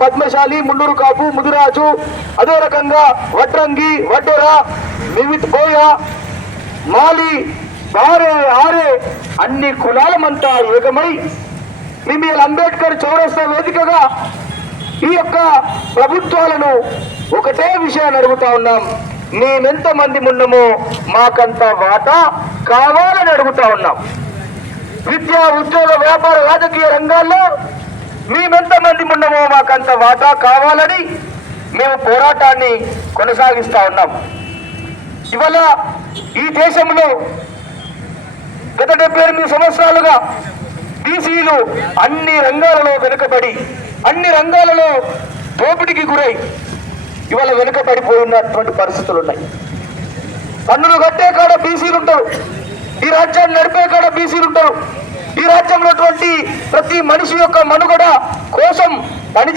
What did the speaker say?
పద్మశాలి, మున్నూరు కాపు, ముదిరాజు, అదే రకంగా వడ్రంగి, వడ్డెర, మివిత్ బోయ, మాలి, బారే, ఆరే అన్ని కులాలమంతా ఏకమై మిమ్మల్ని అంబేద్కర్ చౌరస్తా వేదికగా ఈ యొక్క ప్రభుత్వాలను ఒకటే విషయాన్ని అడుగుతా ఉన్నాం. మేమెంతమంది ఉన్నామో మాకంత వాటా కావాలని అడుగుతా ఉన్నాం. విద్యా, ఉద్యోగ, వ్యాపార, రాజకీయ రంగాల్లో మేమెంతమంది ఉన్నామో మాకంత వాటా కావాలని మేము పోరాటాన్ని కొనసాగిస్తా ఉన్నాం. ఇవాళ ఈ దేశంలో గత 78 సంవత్సరాలుగా బీసీలు అన్ని రంగాలలో వెనుకబడి, అన్ని రంగాలలో దోపిడీకి గురై ఇవాళ వెనుకబడిపోయినటువంటి పరిస్థితులు ఉన్నాయి. పన్నులు కట్టే కాడ బీసీలు ఉంటారు, ఈ రాజ్యాన్ని నడిపే కాడ బీసీలు ఉంటారు. ఈ రాజ్యంలో ప్రతి మనిషి యొక్క మనుగడ కోసం పని